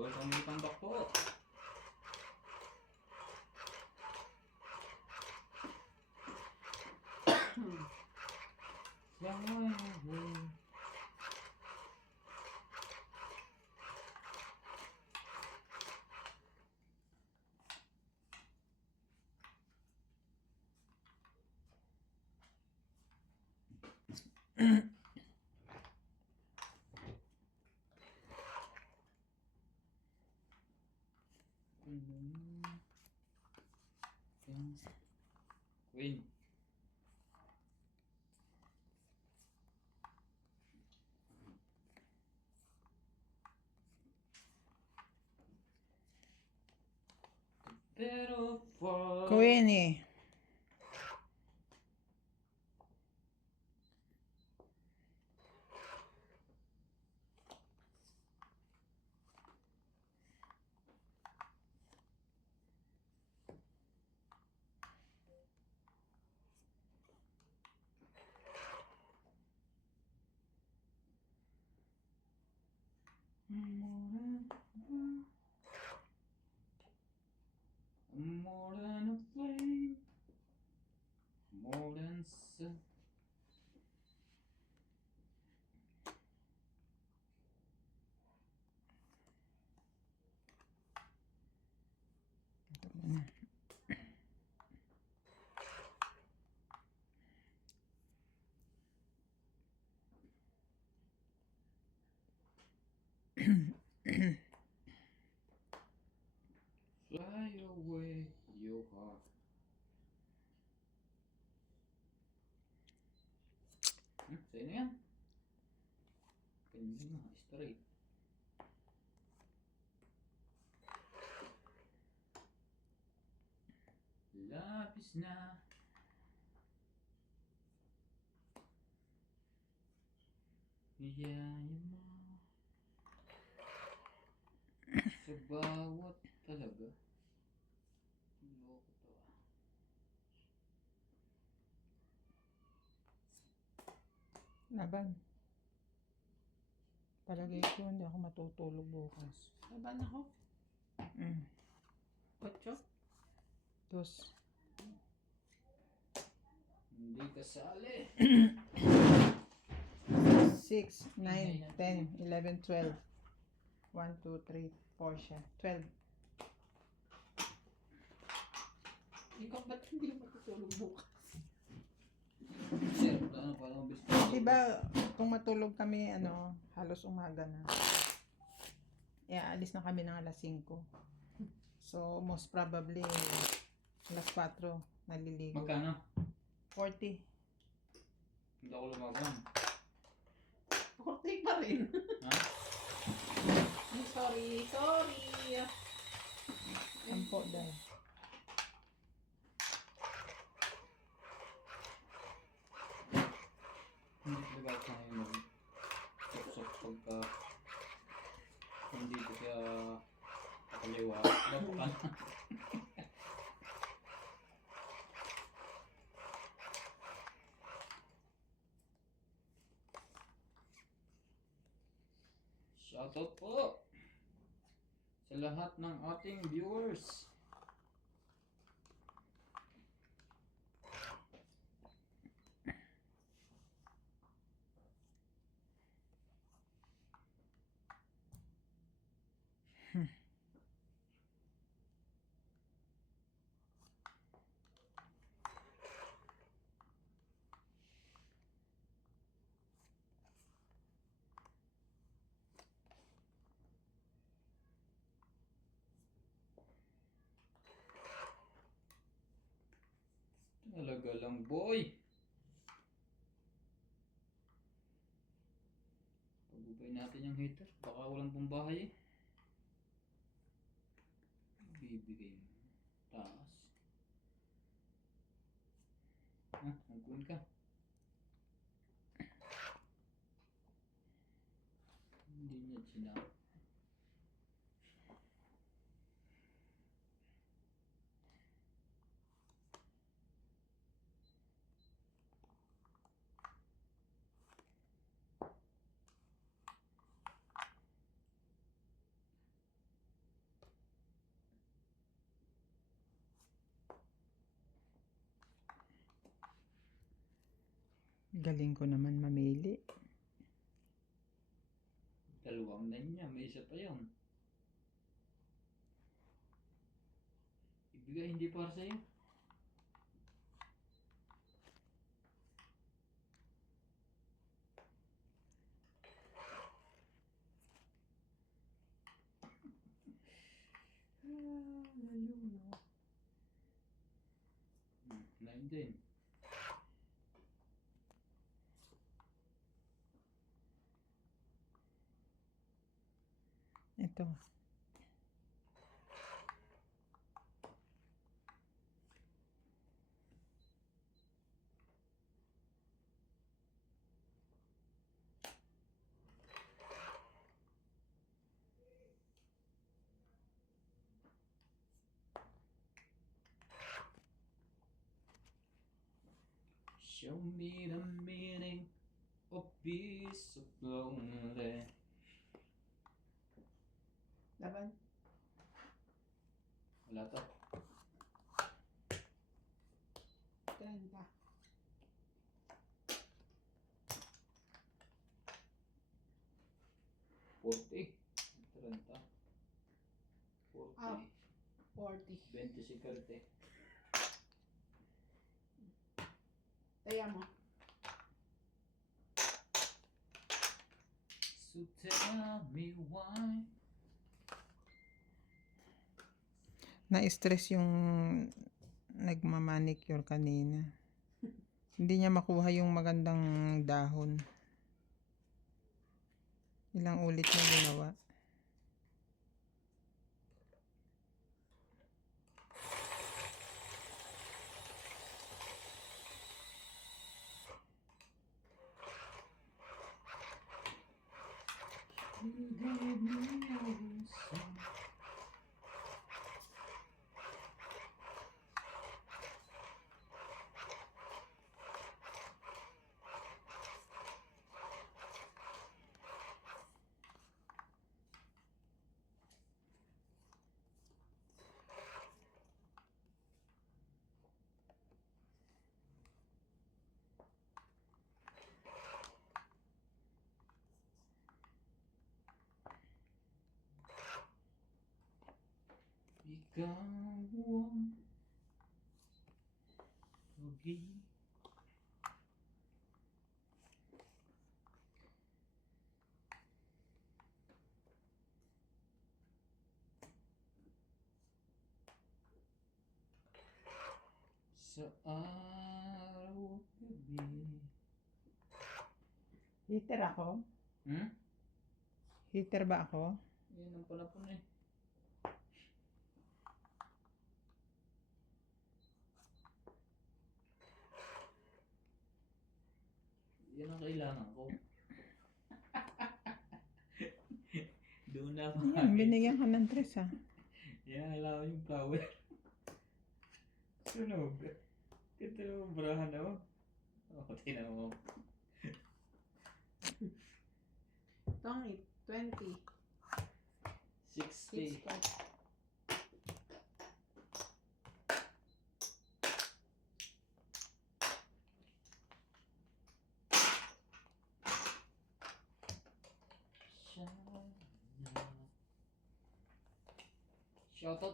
Gosong may tambak po. Queen. Pero for Queenie. more than a flame, more than sun. Fly away your heart. Sa'yo na yan. Ganyan na, straight. Lapis na. Iyayin mo. Sa bawat talaga. Loko to ah. Laban. Palagay ko hindi ako matutulog bukas. Laban ako. Mm. 8. Dos. Hindi kasali. 6, 9, 10, 11, 12. 1, 2, 3, 4 siya. 12. Ikaw ba't hindi matutulog bukas? Sir, ano pa lang bis. Diba, kung matulog kami, halos umaga na. Aalis na kami ng alas 5. So, most probably, alas 4, naliligo. Magkano? 40. Hindi ako lumaban. Korte pa rin. Ha? Ay, sorry. Ampo dahil. Hindi talaga ako ngayon mag-sok pagka hindi ko siya kakaliwa. Labukan. Shoutout po sa lahat ng ating viewers. Talaga lang, boy. Pagubay natin yung hater. Baka walang pambahay eh. Bibigay mo. Taas. Ha? Nagkuhan ka. Hindi niya sinap. Galing ko naman mamili. Dalawang na niya, may isa pa yun. Ibigay hindi para sa'yo. Nine din. Ito. Show me the meaning of peace of lonely. Laban. Wala to. 30. Forty. 30. 40. Ah. 40. 20 si Karte. Taya mo. So tell me why. Na-stress yung nagmamanicure kanina. Hindi niya makuha yung magandang dahon. Ilang ulit niya ginawa. You gave me everything. Ikaw ang pag-ibig. Sa araw at gabi. Heater ako? Hmm? Heater ba ako? Yan ang panapon eh. Yan ang kailangan ko. Doon na ako. Ayan, binigyan ka ng tres ah. Yan, kailangan yung flower. Sunog. Ito yung brahan ako. O, tinan mo. Tong 20. 60. 6.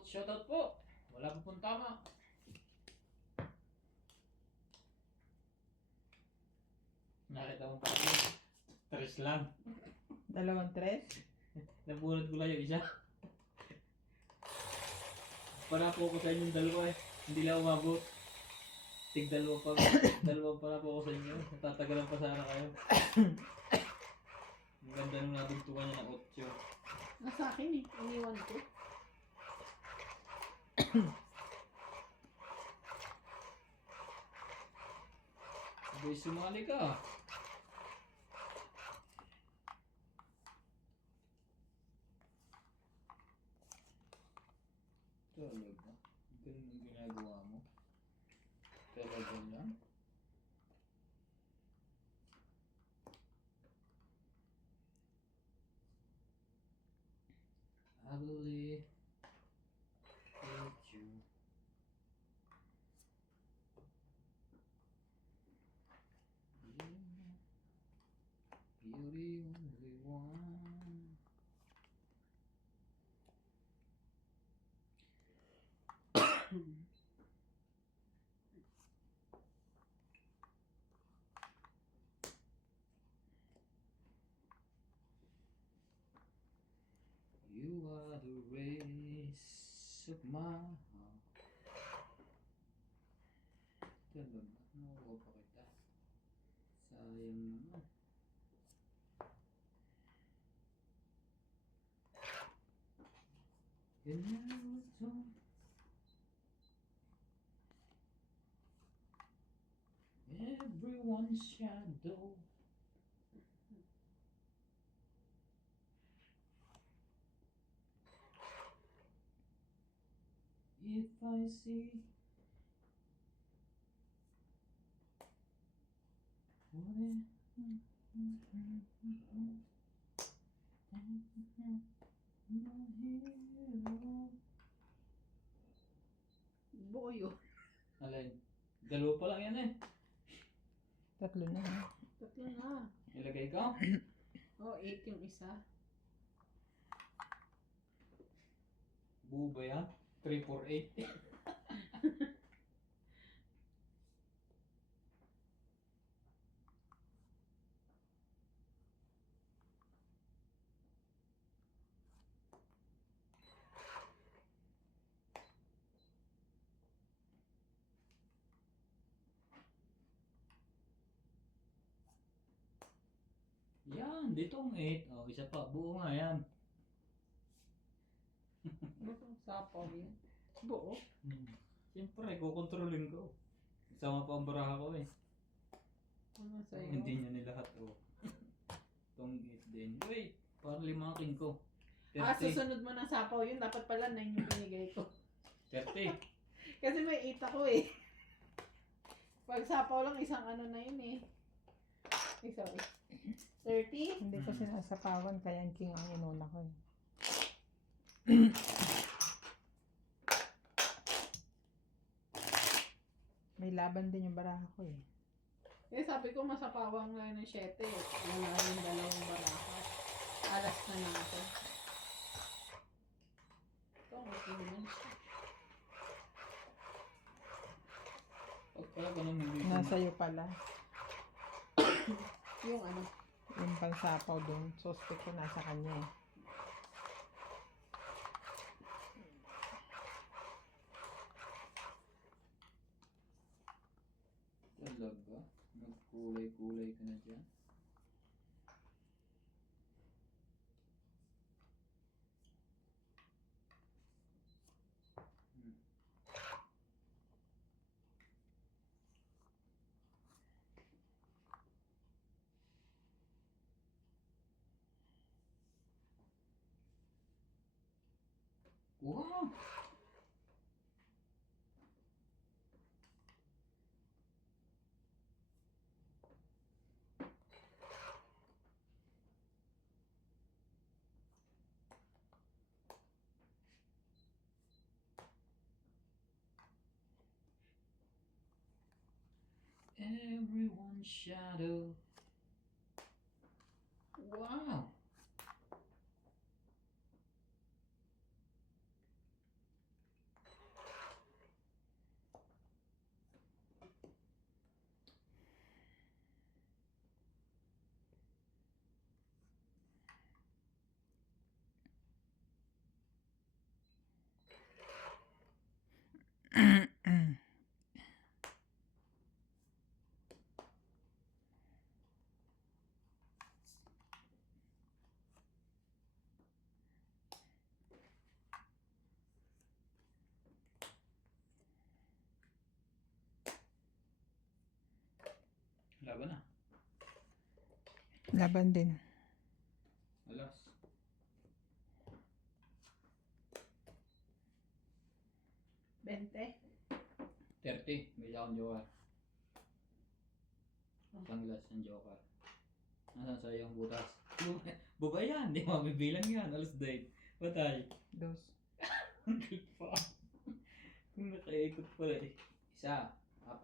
Shoutout po. Wala po pong tama. Nakita mo pa rin. Tres lang. Dalawang tres? Nabunod ko lang yung isa. Para po ko sa inyong dalawa eh. Hindi lang umabot. Tig dalawa pa. Dalawa para po ko sa inyo. Natatagalan pa sana kayo. Ang ganda nung natugtukan niya ng 8. Nasa akin eh. Iniwan ko. Boy, sumali ka. Talaga. Ganun ang ginagawa mo. Talaga lang. I believe with you. You piece of my heart. Talaga, nakuha pa kita. Sayang naman. You never told everyone's shadow. If I see Buo yun. Alin? Dalawa pa lang yan eh. Tatlo na. Ha? Tatlo na. Ilagay ko? Oh, 8 yung isa. Buo ba yan? 3, 4, 8. Yan, dito ang 8. Oh, isa pa. Buo nga yan. Ano itong sapaw yun? Buo? Siyempre, kukontrolin ko. Isama pa ang baraha ko eh. Ano sa'yo? Hindi niya nilahat oh. Itong 8 din. Wait, para limakin ko. 30. Susunod mo ng sapaw yun. Dapat pala 9 yung binigay ko. 30. Kasi may 8 ako eh. Pag sapaw lang, isang ano na yun eh. Ay, sorry. 30? Hindi ko sinasapawan kaya ang king ang inuna ko eh. May laban din yung baraha ko eh. Eh, sabi ko masapawang lang ng 7. Wala yung dalawang baraha. Alas na na ako. Ito, okay naman siya. Pag pala ka nang hindi Nasa'yo pala. Yung ano? Yung pansapaw doon. Suspect ko nasa kanya eh. talaga. Nagkulay-kulay ka na dyan. Wow! Everyone's shadow. Wow! Laban na. Laban din. Alas. Bente? 30. May akong joker. Panglas ng joker. Nasaan sa'yo ang butas? Baba yan. Di mabibilang yan. Alas date. Patay. Dos. Good pa. Nakaikot pala eh. 1, 4,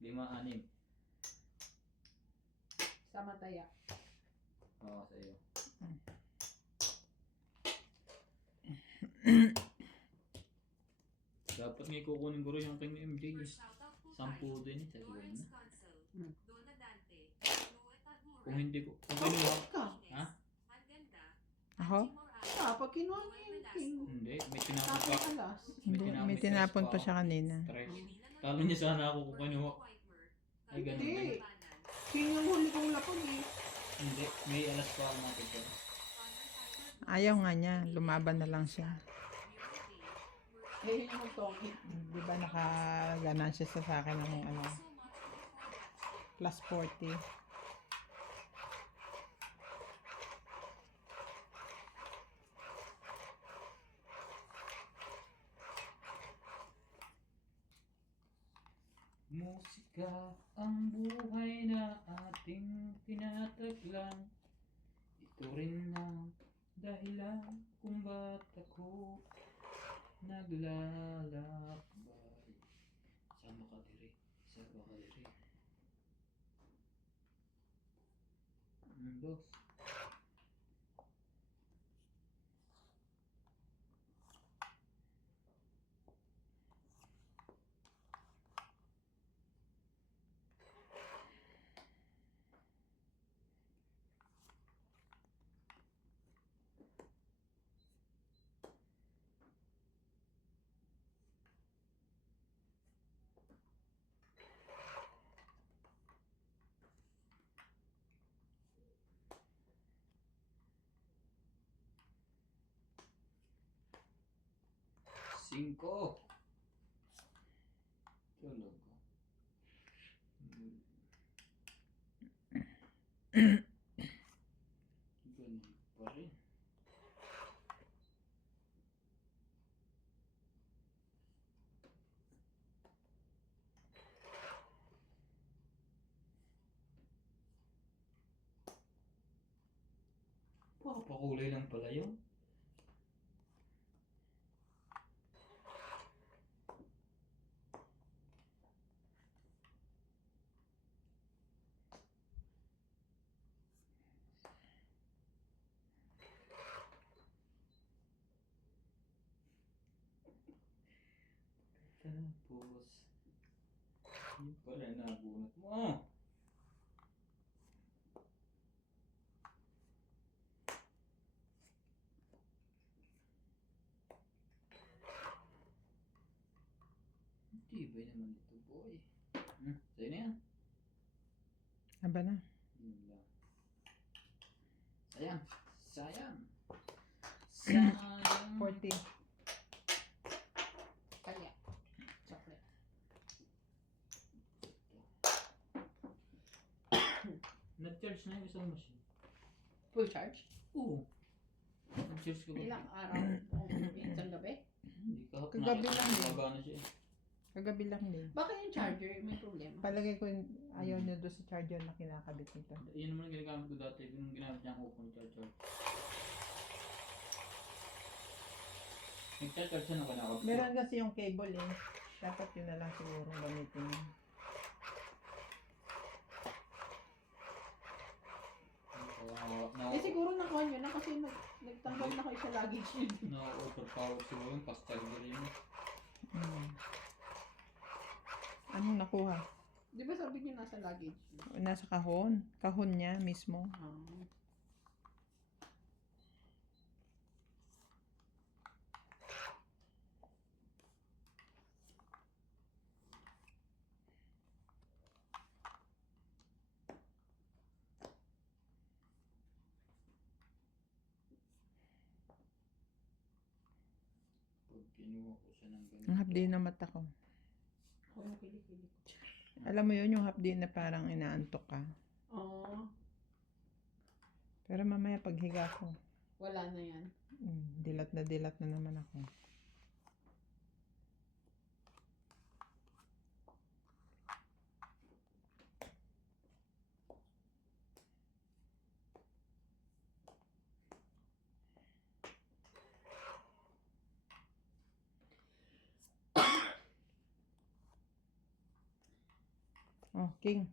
5, 6. Sama taya. Oo, sa'yo. Dapat nga kukunin ko rin yung king MJ. 10 din eh. Sabi ko na. Kung hindi ko. Kung kinuha. Ka? Ha? Ako? Pag kinuha niya yung king. Hindi, may tinapon Tapos pa. alas. Hindi, may tinapon pa siya kanina. Tres. Talo niya sana ako kung kinuha. Ay, ganun Hindi. din. King yung huli kong lapag eh. Hindi, may alas pa ako nakita. Ayaw nga niya. Lumaban na lang siya. Eh, yun yung tongit. Di ba nakaganansya siya sa akin ng ano, plus 40. Musika ang buhay na ating tinataglan. Ito rin ang dahilan kung ba't ako naglalakbay. Sama ka diri, sama ka diri. Dos. Cinco. Talaga. Ganun pa rin. Pakulay lang pala yun. Tapos, yun pala nabunot mo. Tibay naman ito, boy. Sa'yo na yan. Aba na. Yun lang. Sayang. Sayang. Sayang. 40. Kaya. Chocolate. Nag-charge na yung isang machine. Full charge? Oo. Nag-charge ka ba? Ilang araw? O isang gabi? Hindi ka. Kagabi lang din. Magana siya eh. Kagabi lang din. Baka yung charger may problema. Palagay ko ayaw niya doon sa charger na kinakabit nito. Yun naman ang ginagamit ko dati. Yun ang ginamit niya ako kung charge. Nag-charge siya na kanakabit. Meron kasi yung cable eh. Dapat yun na lang siguro gamitin niya. Eh siguro nakuha nyo na kasi nagtanggal na kayo sa luggage yun. Na-overpower siguro yung fast charger yun. Anong nakuha? Di ba sabi niyo nasa luggage? Nasa kahon. Kahon niya mismo. Pag kinuha ko siya ng ganito. Ang hapdi na mata ko. Ako yung kilikili. Alam mo yun yung hapdi na parang inaantok ka. Oo. Pero mamaya paghiga ko, Wala na yan. dilat na naman ako. Oh, King.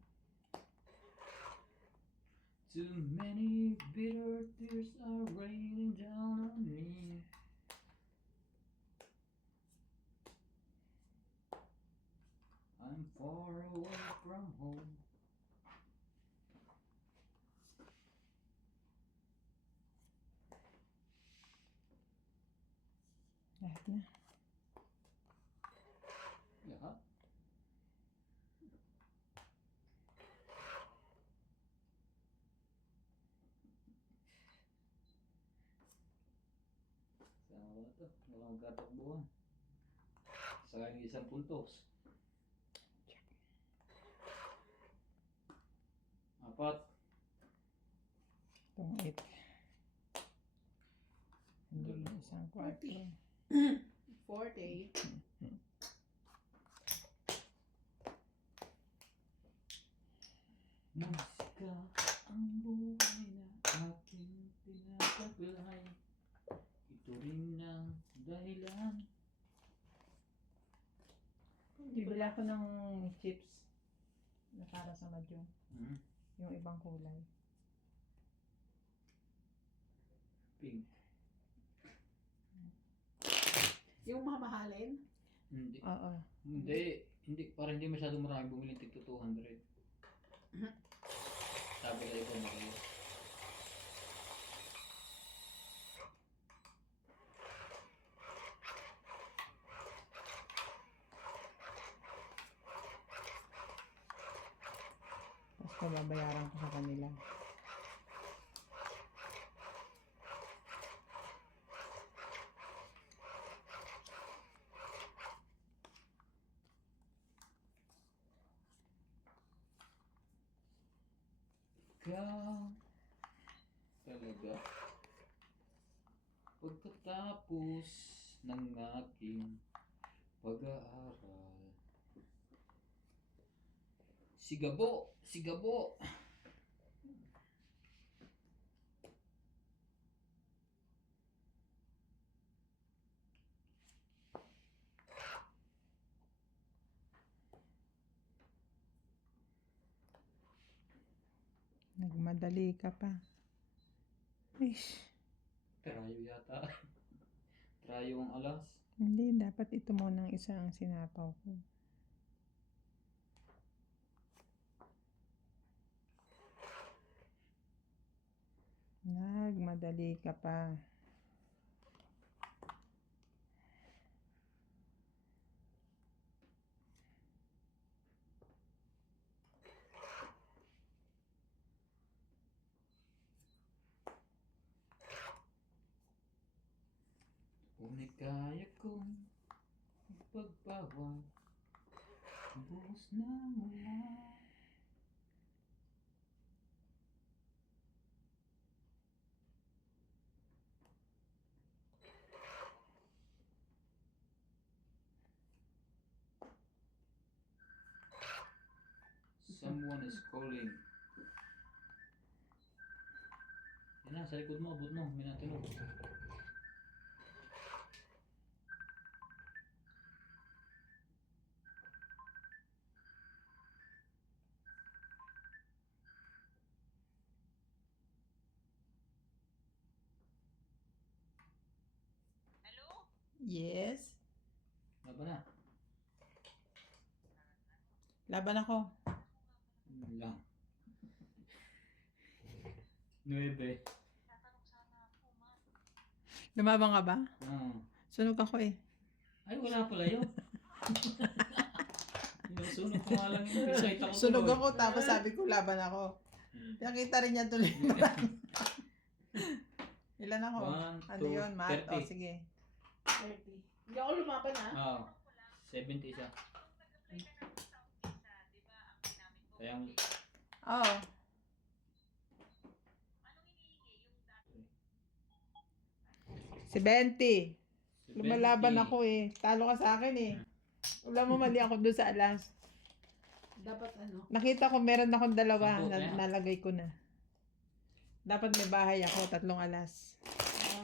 Too many bitter tears are raining down on me. I'm far away from home. Lahat na. Lahat. Sama ba ito? Walang katakbuhan. Saka yung isang puntos. 4. Itong 8. Hindi na isang 4. 40. Musika ang buhay na aking pinataglay. Ito rin ang dahilan. Bibili ako ng chips na para sa Mahjong. Hmm? Yung ibang kulay. Pink. Yung mamahalin? Hindi. Oo. Hindi. Hindi. Parang hindi masyadong marami bumili ng tigto 200. Sabi na iba na kayo. Tapos pababayaran ko sa kanila. Ikaw talaga. Pagkatapos ng aking pag-aaral. Sigabo! Sigabo! Nagmadali ka pa. Ish. Trayo yata. Trayo ang alas. Hindi, dapat ito muna ang isa ang sinapaw ko. Nagmadali ka pa. Ngunit kaya kong ipagpawag. Buhos na mula. Someone is calling. Yan na, sa likod mo, abot mo, may natunog. Yes. Laban na. Laban ako. Yun lang. 9. Lumabang ka ba? Sunog ako eh. Ay, wala pala yun. Sunog ko nga lang yung excited ako. Sunog ako, tapos sabi ko laban ako. Nakita rin niya tuloy. Ilan ako? 1, Ano 2, yun, Matt? O, 30. sige. 30. Hindi ako lumaban ha. 70 isa. Kaya Oo. Si 20. Lumalaban ako eh. Talo ka sa akin eh. Wala mo, mali ako doon sa alas. Dapat ano? Nakita ko meron akong dalawa Sampo, na kaya? nalagay ko na. Dapat may bahay ako, 3 alas.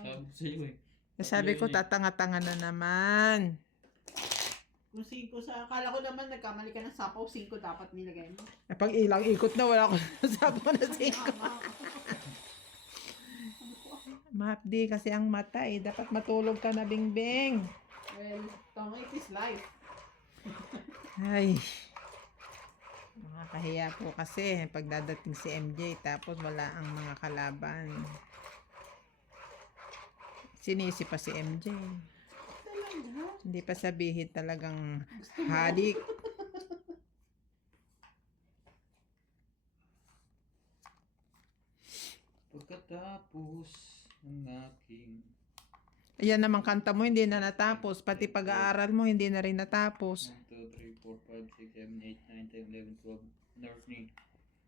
sabi ko sa iyo eh. Sabi ko, tatanga-tanga na naman. Kung 5 sa... Akala ko naman nagkamali ka ng sapaw, 5 dapat nilagay mo. Eh, pag ilang ikot na, wala ko nasabi na 5. Mahapdi kasi ang mata eh. Dapat matulog ka na, Bingbing. Well, it is life. Ay. Nakakahiya po kasi pag dadating si MJ tapos wala ang mga kalaban. Sinisi pa si MJ. ha? Hindi pa sabihin talagang halik. Pagkatapos ng aking Ayan naman kanta mo, hindi na natapos. Pati pag-aaral mo, hindi na rin natapos. 1, 2, 3, 4, 5, 6, 7, 8, 9, 10, 11, 12. Nursing.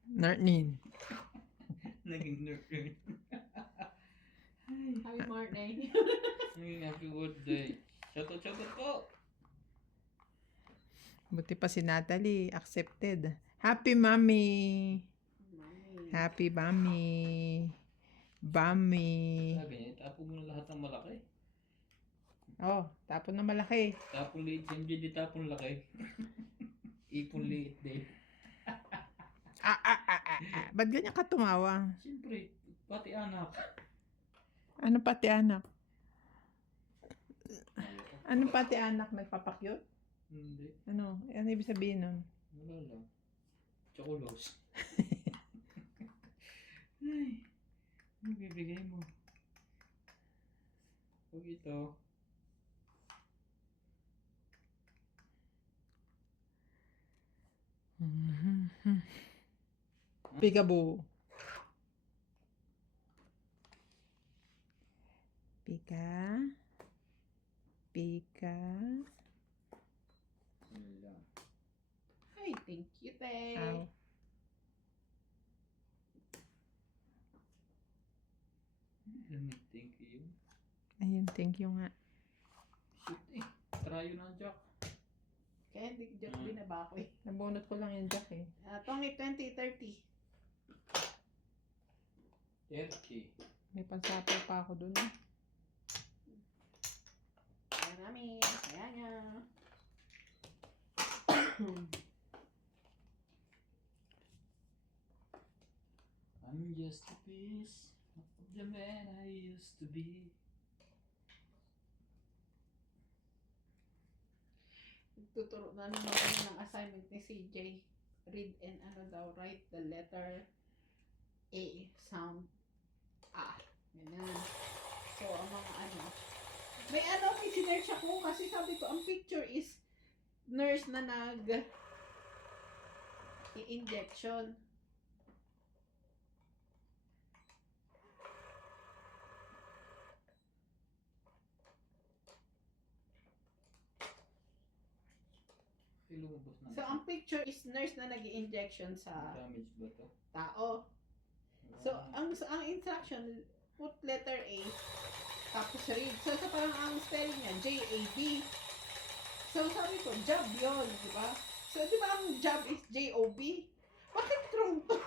Narnin. Naging nursing. Happy morning. Naging happy birthday. Shoutout po. Buti pa si Natalie, accepted. Happy mommy. Mami. Happy mommy. Bummy. Sabi niya, itapon mo na lahat ng malaki. Oh, tapon na malaki. Tapon liit yan, di tapon laki. Ipon liit din. Ba't ganyan ka tumawa? Siyempre, pati anak. Ano pati anak? Ano pati anak nagpapakyut? Hindi. Ano? Ano ibig sabihin nun? Wala lang. Chocolos. Ay, ano bibigay mo? Huwag ito. Peekaboo. Pika. Pika. Wala. Ay, thank you, te. Ow. Thank you. Ayun, thank you nga. Shit eh. Try yun ang jack. Kaya hindi ko binaba ko eh. Nabunot ko lang yung jack eh. Tongi 2030. 30. May pansapaw pa ako dun. Kaya namin. Kaya niya. I'm just a piece of the man I used to be. Tuturo na naman kami ng assignment ni CJ. Read and write the letter A sound A. Ganun. So, ang mga may sinerch ako kasi sabi ko, ang picture is nurse na i-injection. Ay, lumabas na. So, ang picture is nurse na nag-i-injection sa Damage ba to? tao. So, ang instruction, put letter A, tapos read. So, parang ang spelling niya, J-A-B. So, sabi ko, job yun, di ba? So, di ba ang job is J-O-B? Bakit wrong to?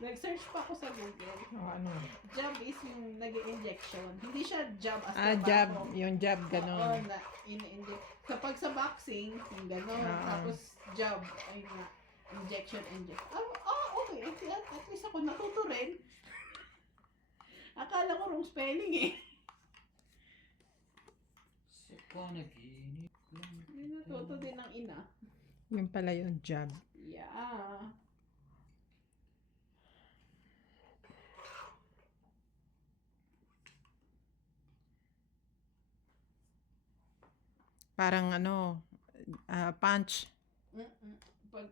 Nag-search pa ako sa Google. Ano? Job is yung nag-injection. Hindi siya job as Jab. trabaho. Yung jab, Oo, ganon. na in-inject. Kapag sa boxing, yung ganon. Tapos, job, ay nga, injection. Okay. At least ako natuto rin. Akala ko wrong spelling eh. Sa panaginip lang. Hindi natuto din ng ina. Yung pala yung jab. Yeah. Parang punch.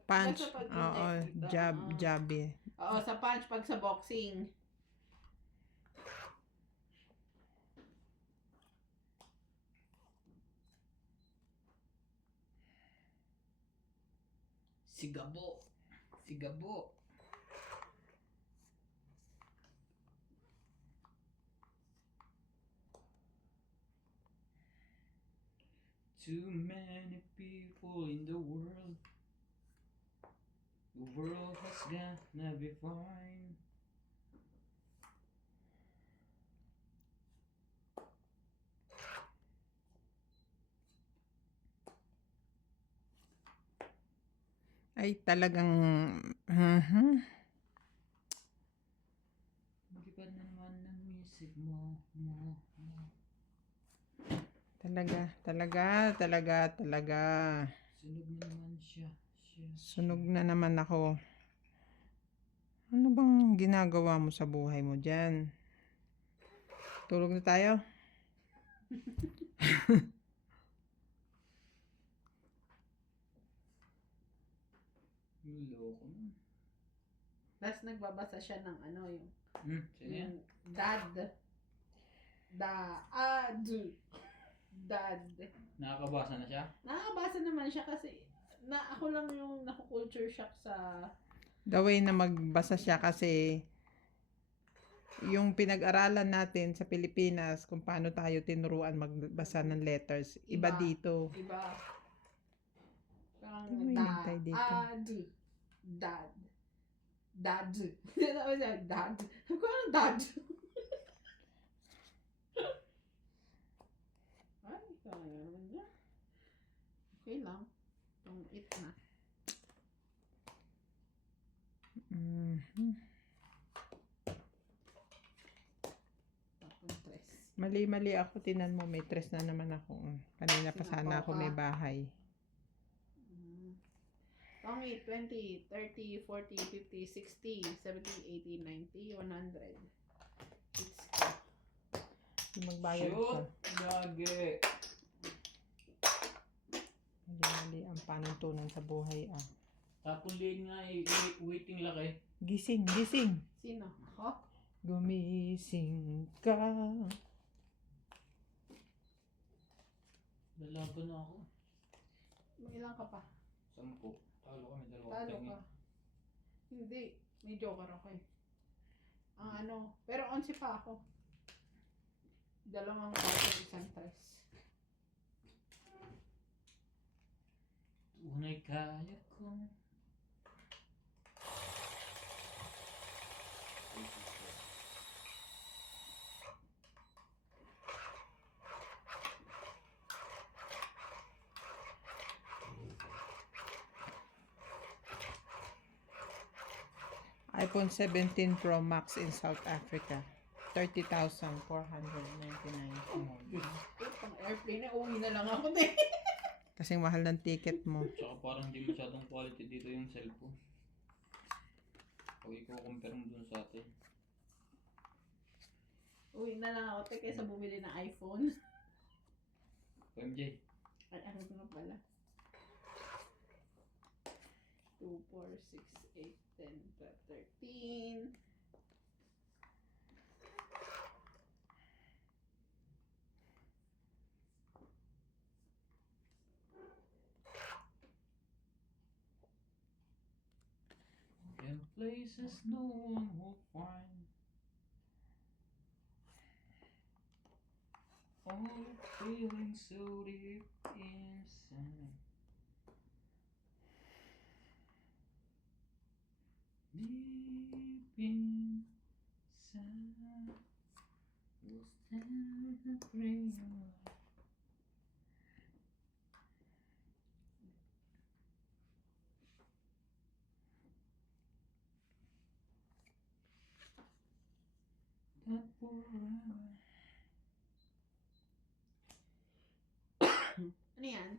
Punch. Basta pag Oo, inject dito, jab, oo. jab eh. Oo, sa punch pag sa boxing. Sigabo. Sigabo. Too many people in the world. The world has gonna be fine. Ay, talagang... Hindi pa naman ng isip mo. Talaga. Sunog na naman siya. Sunog na naman ako. Ano bang ginagawa mo sa buhay mo dyan? Tulog na tayo? Loko na. Tapos nagbabasa siya ng ano yung Sino yan? dad. Dad. Nakakabasa na siya? Nakakabasa naman siya kasi ako lang yung naku-culture shock sa The way na magbasa siya kasi yung pinag-aralan natin sa Pilipinas kung paano tayo tinuruan magbasa ng letters, iba Iba. dito. iba. Parang Ano may hintay dito? Dad. Dad. Sabi siya, dad. Sabi ko, ano dad? Ay, kaya naman niya. Okay lang. Itong it na. Mhm. Tapos tres. Mali-mali ako, tinan mo, may tres na naman ako. Kanina pa sana ako may bahay. Pangit, 20, 30, 40, 50, 60, 70, 80, 90, 100. It's Magbayad ka. Gagi! Mali-mali ang panuntunan sa buhay ah. Tapon din nga waiting laki. Gising, gising. Sino? Ako? Gumising ka. Lalaban na ako. Ilang ka pa? 10. Talo kami, dalawa. Talo ka. Hindi. May joker ako eh. Ang ano. Pero 11 pa ako. Dalawang quarter, isang tres. Tunay kaya ko. iPhone 17 Pro Max in South Africa. 30,499. Pang airplane na. Uwi na lang ako din. Kasing mahal ng ticket mo. Tsaka parang hindi masyadong quality dito yung cellphone. Pag i-compare mo dun sa atin. Uwi na lang ako. Kaysa bumili ng iPhone. MJ. Ay, ano na pala? 2, 4, 6, 8, 10, 12, 13. In places no one will find. All the feelings so deep inside. Deep inside will stand the green light. That forever. Ano yan? 9,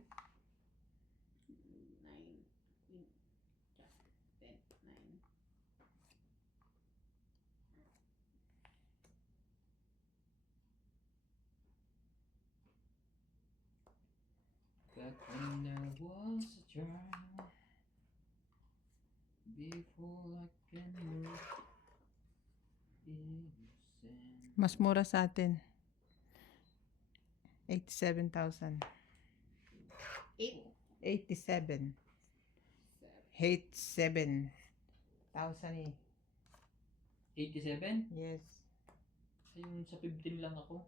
10, 9. Back when there was a child, before I can move, innocent. Mas mura sa atin. 87,000. 8, 87. 7. 87,000 eh. 87? Yes. Ayun, sa 15 lang ako.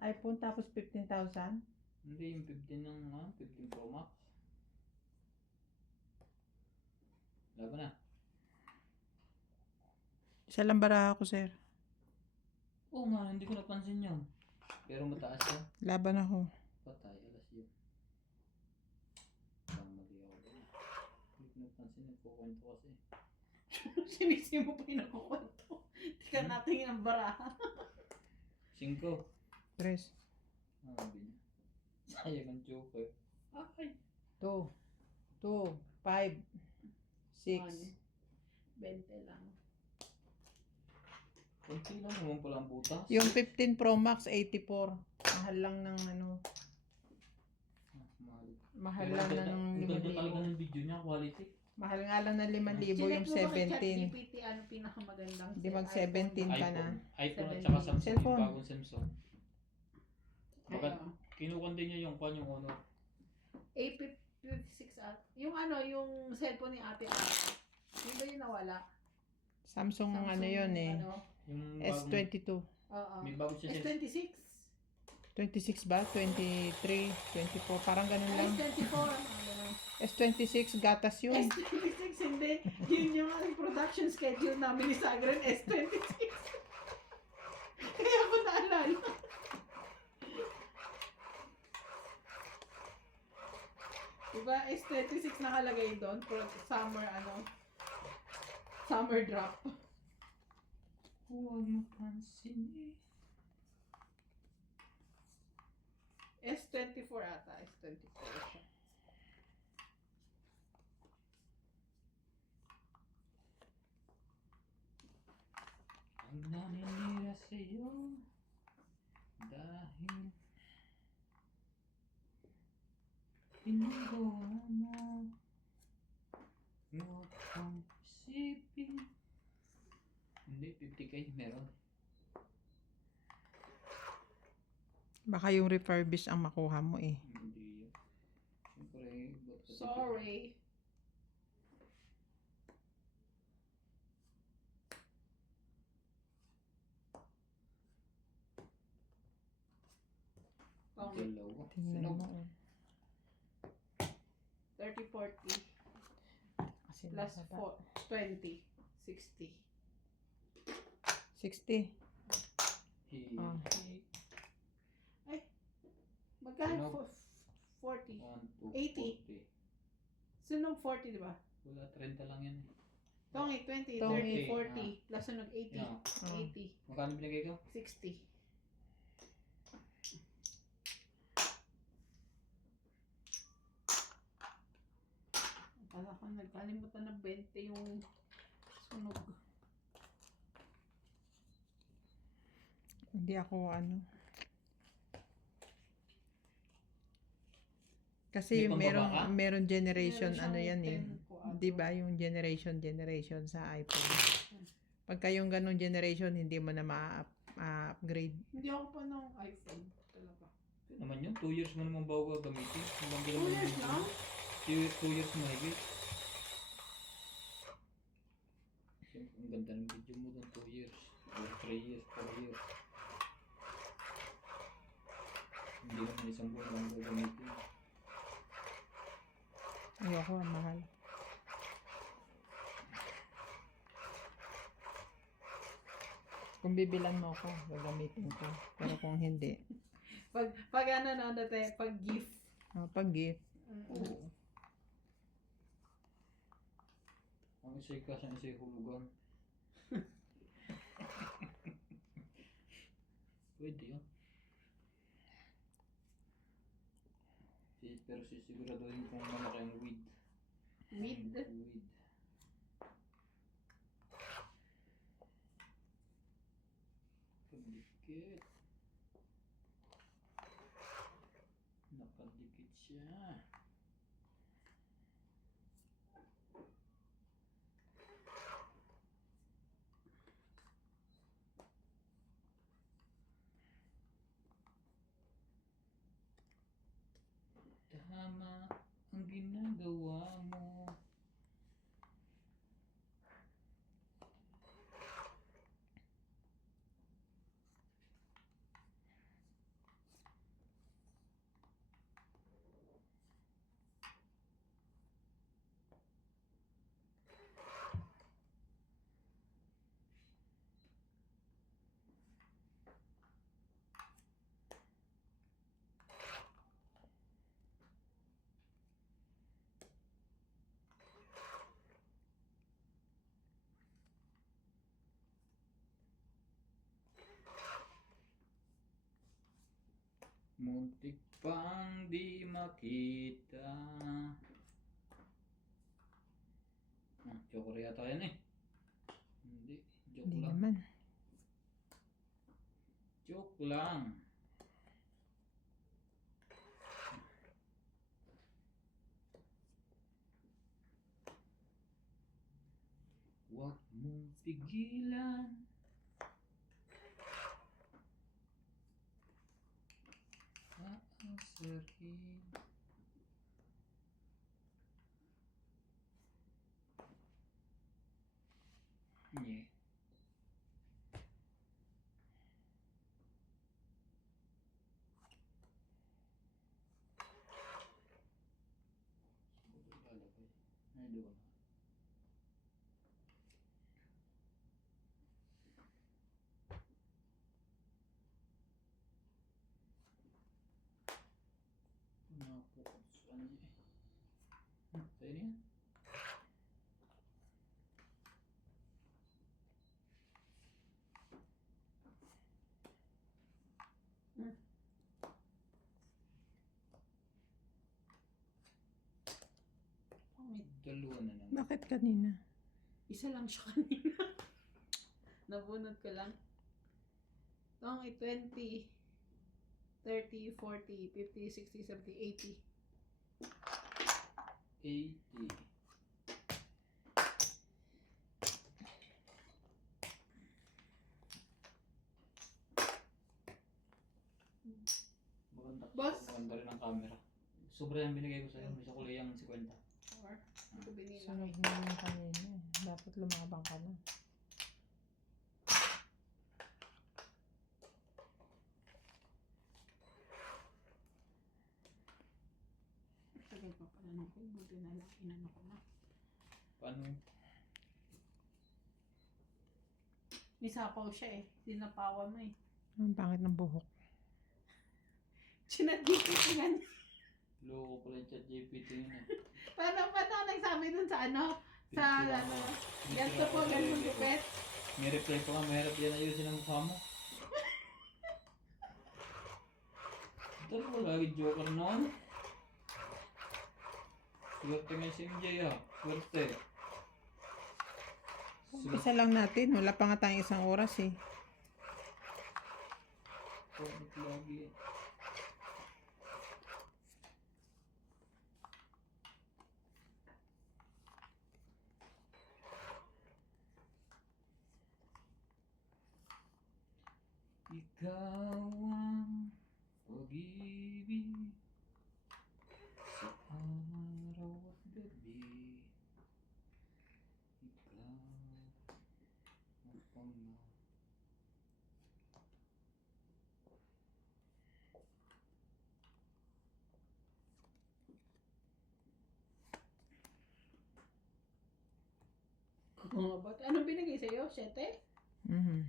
iPhone tapos 15,000? Hindi, yung 15 ng 15 Pro Max. Laban na. Isa lang baraha ko, sir. Oo nga, hindi ko napansin yun. Pero mataas siya. Laban ako. Patay, alas yun. Parang mali ako doon. Hindi ko napansin, nagkukwento kasi. Sinisi mo pa yung nakukwento. Hindi ka natingin ang baraha. 5. Tres. Sabi niya. Sayang ang joker. Ay! 2. 2. 5. 6. 20 lang. Kunti lang naman pala ang butas. Yung 15 Pro Max, 84. Mahal lang ng ano. Mahal. Mahal Pero lang ang na ganda- ng ang ganda talaga 5,000. ng video niya, quality. Mahal nga lang na 5,000 Chinek yung mo ba kay 17. ChatGPT ano pinakamagandang Di mag 17 ka na. iPhone at 17. saka Samsung. Cellphone. Yung bagong Samsung. Baka Ayun. kinukundi niya yung kwan yung Honor. A56 at yung ano, yung cellphone ni Ate Ate. Yun ba yung nawala? Samsung ano yun eh. Ano? Yung bagong, Oo. S22. may bago siya Samsung. S26. 26 ba? 23, 24. Parang ganun lang. S24. Ano? S26 gatas yun. S26 hindi. Yun yung aming production schedule namin ni Sagren. S26. Kaya ako naalala. Diba S26 nakalagay doon for summer summer drop. Huwag mapansin eh. S24 ata. S24 siya. Ang naninira sa'yo dahil pinagawa mo. Huwag kang isipin. Hindi, 50k meron. Baka yung refurbish ang makuha mo eh. Hindi yun. Siyempre, ba't kasi Sorry. dalawa? Tingnan Sunog. mo. Oh. 30-40 Kasi plus mahaba. 20. 60. 60. Hey, Ah. hey. Magkano? Sunog. 40. 1, 2, 80. 40. Sunog 40, di ba? Wala, 30 lang yan eh. Tongi, 20, Tongi. 30, 40. Plus sunog 80. Yeah. 80. Magkano binigay ko? 60. Akala ko nagkalimutan na 20 yung sunog. Hindi ako ano. Kasi May pambaba ka? meron generation Meron ano siyang yan eh. 10 po, ato. 'Di ba yung generation sa iPhone. Pagka yung ganong generation hindi mo na ma-upgrade. Hindi ako pa ng iPhone talaga. Ito naman yun, 2 years mo naman bago gagamitin. Hanggang 2 naman years yun. na? 2 years mahigit. Siyempre, ang ganda ng video mo doon, 2 years. Or 3 years, 4 years. Hindi naman isang buwan lang gagamitin. Ayoko, ang mahal. Kung bibilan mo ako, gagamitin ko. Pero kung hindi, Pag ano na dati, pag gift. pag gift, Oo. Ang isa'y kasi ang isa'y hulugan. Pwede yun. Pero sisiguraduhin kung malaki ang weed. Weed? Weed. Nakadikit. Nakadikit siya. Tama ang ginagawa mo. Muntik pang di makita. Joker yata yan eh. Hindi, joke hindi lang. naman. Joke lang. pigilan. Aasarin. Nye. Ay, doon. Napukos. Ano yun? Sa'yo na yan? Pangit. Dalawa na lang. Bakit kanina? Isa lang siya kanina. Nabunot ko lang. Ang 20, 30, 40, 50, 60, 70, 80. 80. Maganda. Boss? Maganda rin ang camera. Sobra yung binigay ko sa'yo. May sa kulay ang 50. Or, ito binila. Sunod na yung kanina. Dapat lumabang ka na. Tagal pa pala nung ko. Buti na lang. Inano ko na. Paano? Nisapaw siya eh. Sinapawan mo eh. Ang pangit ng buhok. Sinagipit nga niya. Loko pala yung chat GPT yun eh. Paano nagsabi dun sa ano? Sa Picture ano? ako. Ganito po, ganito gupit. May reply pa nga. Mahirap yan ayusin ang mukha mo. Ito po lagi joker noon. Swerte nga si MJ ah. Swerte. Isa lang natin. Wala pa nga tayong isang oras eh. Swerte lagi. Ikaw ang pag-ibig sa araw at gabi. Ikaw ang pangako. Oo, ba't ano binigay sa'yo? 7? Mhm.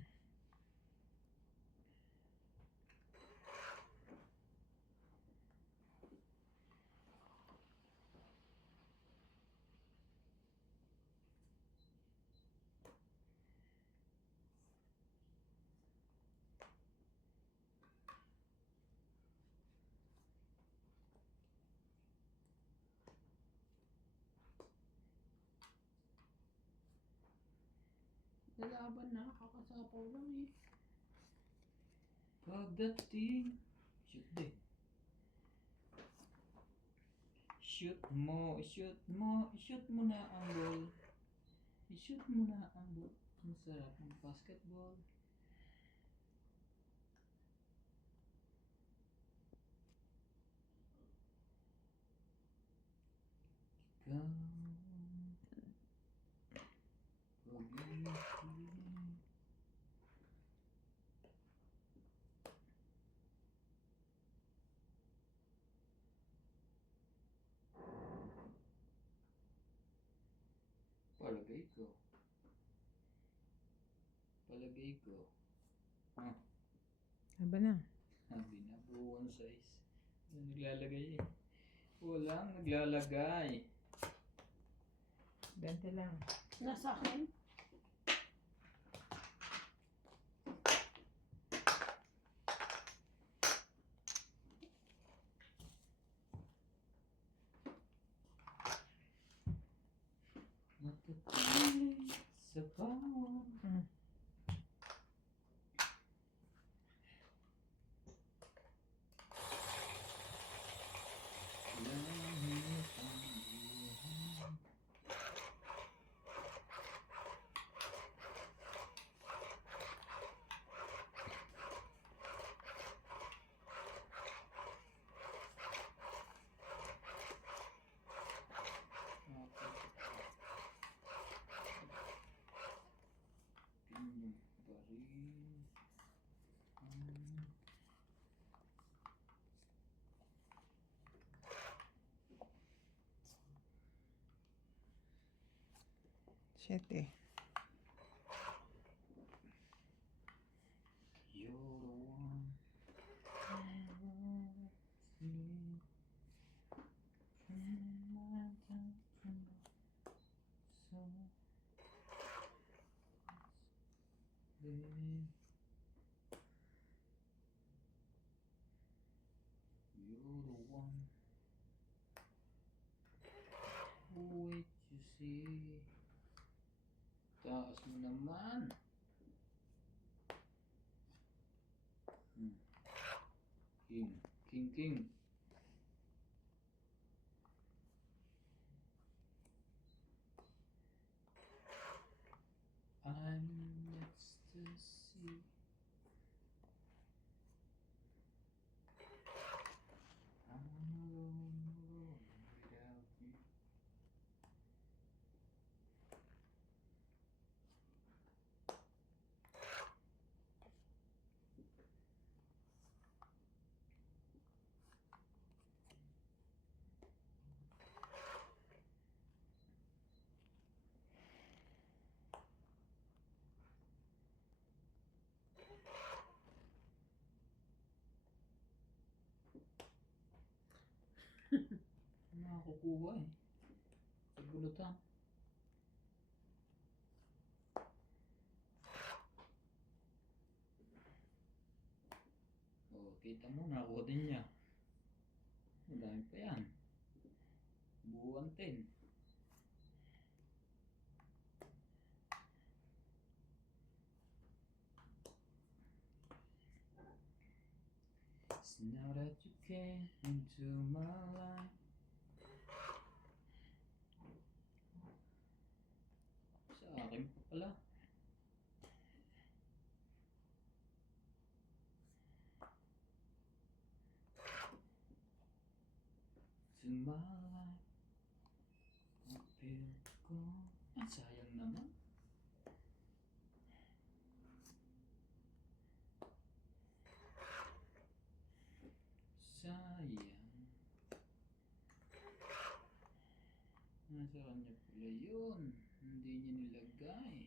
Lalaban na, kakasapaw lang eh. Pagdating, shoot din. Shoot mo, shoot mo, shoot mo na ang ball. I-shoot mo na ang ball. Ang sarap ng basketball. Ikaw pag-ibig. Palagay ko. Palagay ko. Haba na. Sabi na, buwan size. Walang naglalagay eh. Walang naglalagay. 20 lang. Nasa akin? Matutuli sa bawat langit ang buhay. 7. You're the one I wanna see. From my time from so baby. You're the one. Wait you see. Taas mo naman. King, king, king. I'm in ecstasy. I'm alone without you. Nakakukuha eh. Sa bulutan. Oh, kita mo, nakuha din niya. Madami pa yan. Buwan 10. It's now that you came into my life. Sa akin pa pala. To my life. I feel gone. Ay, sayang naman. Sayang. Nasa kanya pala yun. Hindi niya nilagay.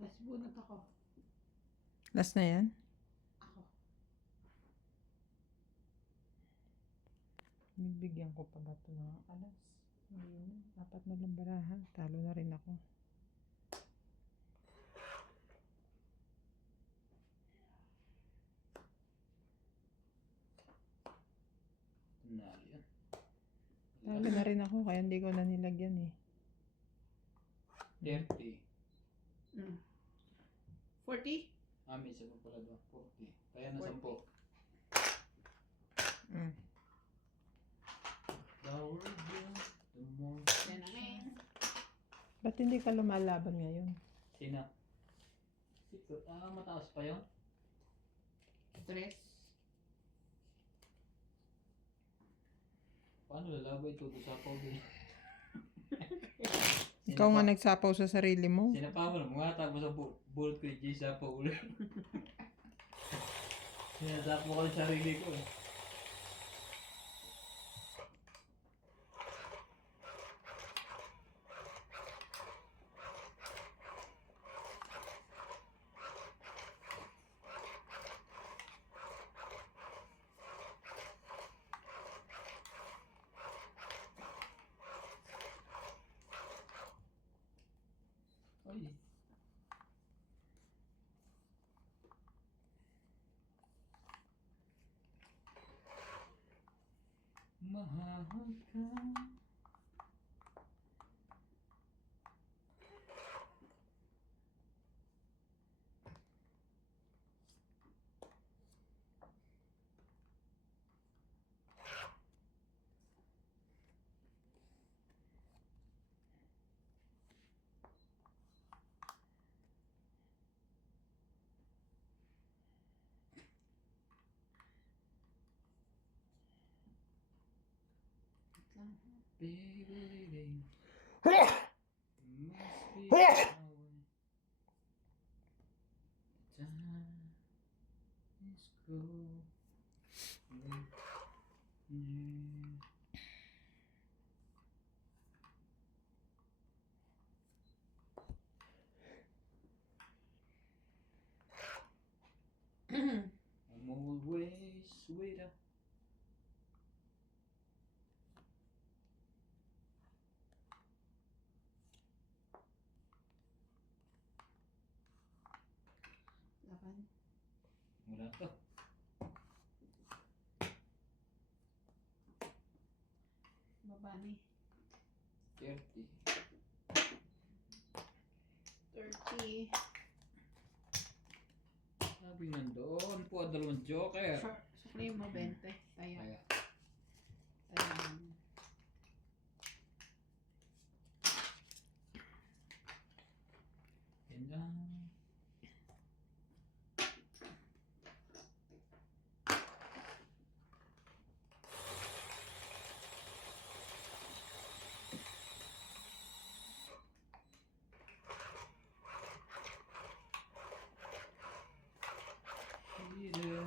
Mas bunot ako. Last na yan? Ako. Bibigyan ko pa ba ito ng alas? Hindi na. 4 na lang baraha. Talo na rin ako. Tunalo yan. Talo na rin ako kaya hindi ko na nilagyan eh. 30. 40? Ah, may isa pa pala doon. 40. Kaya na 10. Mm. The older, the more. Yan na ngayon. Ba't hindi ka lumalaban ngayon? Sina? Mataas pa yun? 3. Paano lalabay ito sa powder? Ikaw nga nagsapaw sa sarili mo. Sinapaw mo mga tapos sa bullet ko yung J sapaw ulit. Sinasapaw ko yung sarili ko eh. Ay. Mahal ka. Baby, baby. Must be the time. Mm. I'm always with her. Laban. Wala to. Baba ni. 30. 30. Sabi nandoon po, dalawang joker. Supreme mo 20. Kaya. Kaya, Ayan. yun lang. Either.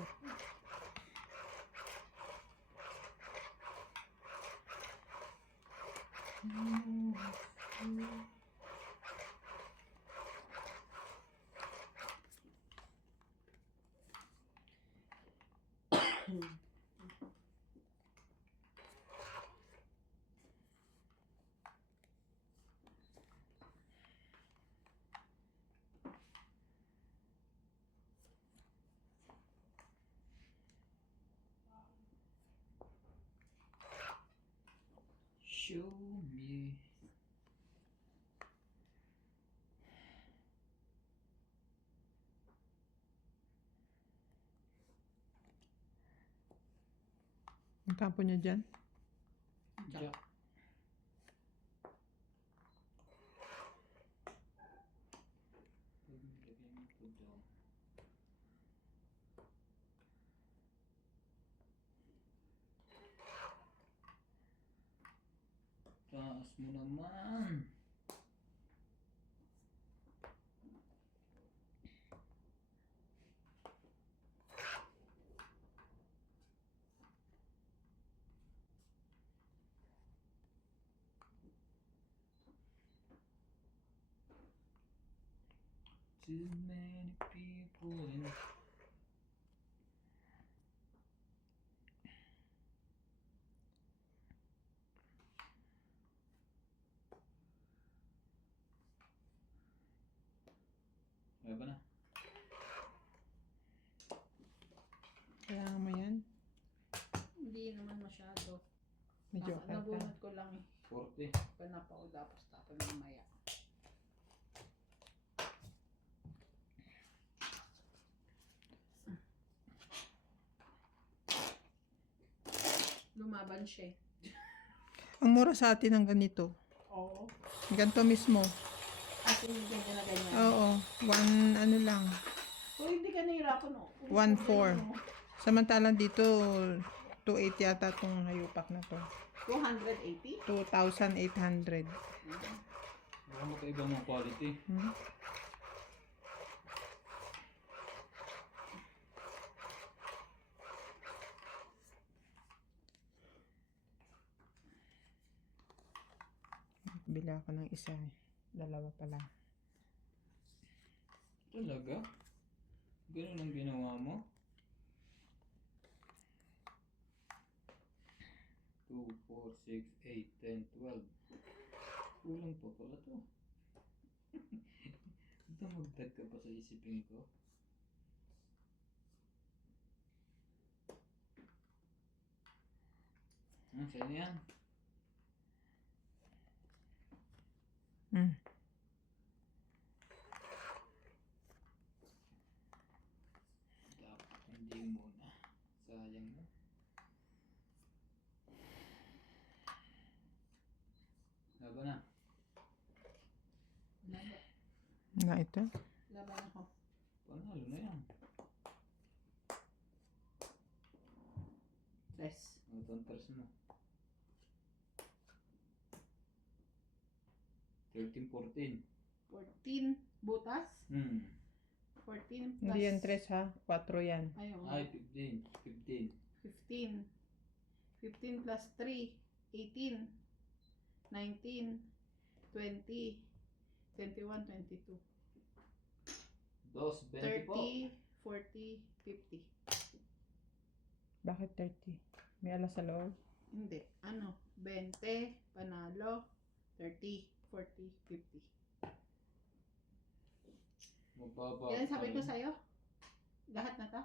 Show me. Ang kampo niya dyan. Jack. Lagyan ko doon. Taas mo naman. Too many people in. Kaya ba na? Kailangan mo yan. Hindi naman masyado. Medyo ka. Nabunot ko lang eh. 40. Panapa ko tapos tapos mamaya. Lumaban siya eh. Ang mura sa atin ng ganito. Oo. Ganito mismo. At hindi ganyan na ganyan. Oo. One ano lang. Kung hindi ka nahirapan o. 1.4. Samantalang dito, 2.8 yata itong hayupak na to. 280? 2,800. Baka magkaiba mong quality. Hmm? Bila ako ng isa. Dalawa pala. Talaga? Ganun ang ginawa mo? 2, 4, 6, 8, 10, 12. Kulang pa pala to. Damagdag ka pa sa isipin ko. Sa'yo na yan. Hmm. Dapat hindi muna. Sayang na. Haba na. Na ito. Laban ako. Panalo na yan. Tres. Tantars mo. 13, 14. 14. Butas? 14 plus. Hindi yan 3 ha. 4 yan. Ayun. Ay, 15. 15. 15. 15 plus 3, 18, 19, 20, 21, 22, 20 po. 30, 40, 50. Bakit 30? May alas sa loob? Hindi. Ano? 20, panalo, 30, 40, 50. Mababa. Ilan sabi pa ko rin. sa'yo? Lahat na to?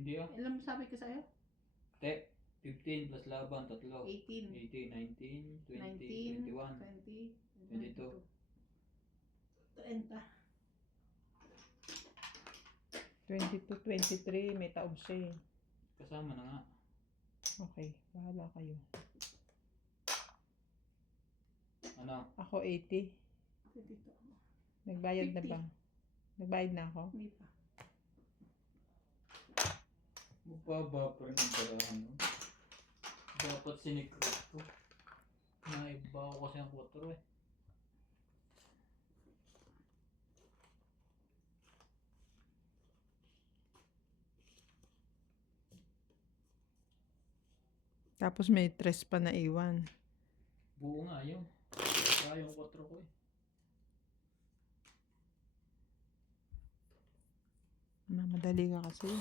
Hindi ah. Ilan sabi ko sa'yo? 15 plus laban, tatlo. 18, 18, 19, 19, 20, 21. 20, 22. 30. 22, 23, may taob siya eh. Kasama na nga. Okay, bahala kayo. Ano? Ako 80. 22. Nagbayad na 50. ba? Nagbayad na ako? Hindi pa. Mababa pa rin ang tarahan, no? Dapat sinikret ko. Naiba ko kasi ang 4 eh. Tapos may 3 pa na iwan. Buo nga yun. Kaya yung 4 ko eh. Mamadali ka kasi.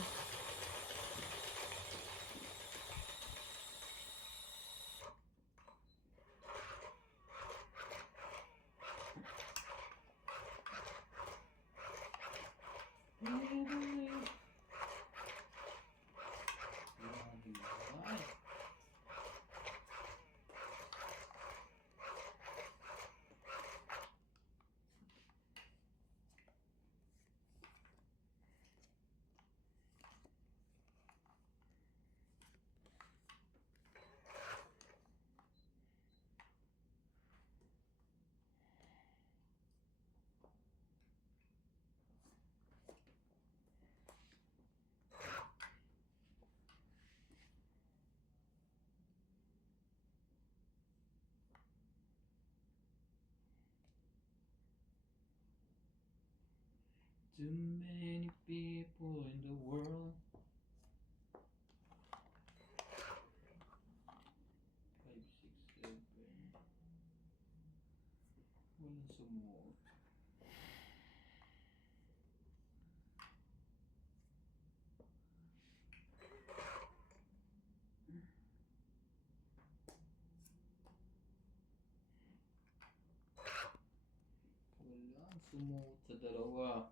Too many people in the world. 5, 6, 7. Walang sumuot. Walang sumuot sa dalawa.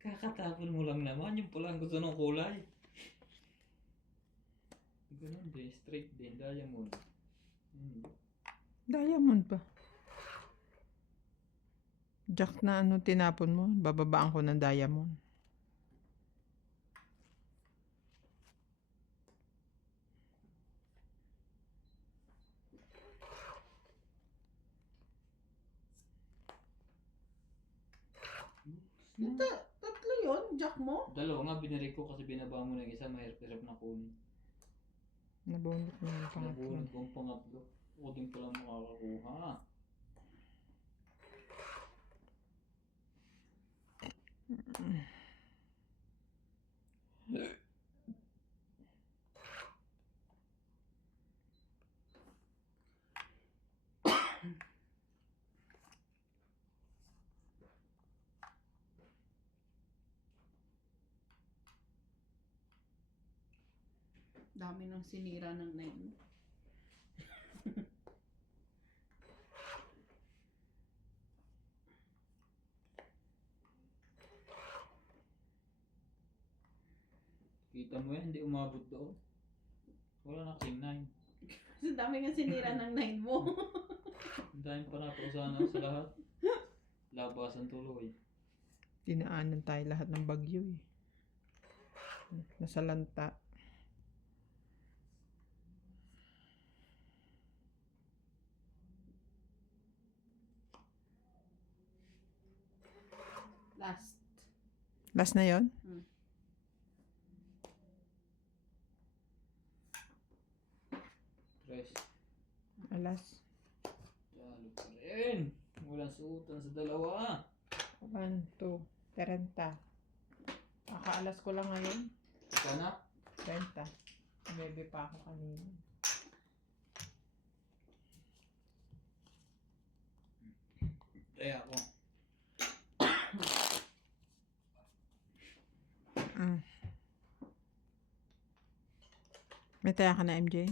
Kakatapon mo lang naman. Yung pala ang gusto ng kulay. Ganun din. Straight din. Diamond. Diamond pa. Jack na ano tinapon mo? Bababaan ko ng diamond. Tatlo yun, Jack mo? Dalawa nga binalik ko kasi binaba mo ng isa. Mahirap-hirap na kunin. Nabunot mo yung pangatlo. Nabunod ko ang pangatlo. Ako din pala makakakuha. Dami ng sinira ng 9. Kita mo yan, hindi umabot doon. Wala na kasing 9. Kasi dami ng sinira ng 9 mo. Ang dahil pa napausana sa lahat. Labasan tuloy. Dinaanan tayo lahat ng bagyo eh. Nasalanta. Last. Last na yon? Tres. Alas. Talo pa rin. Walang suotan sa dalawa. 1, 2, 30. Kakaalas ko lang ngayon. Sana. 30. Bebe pa ako kanina. Kaya ako. May taya ka na, MJ?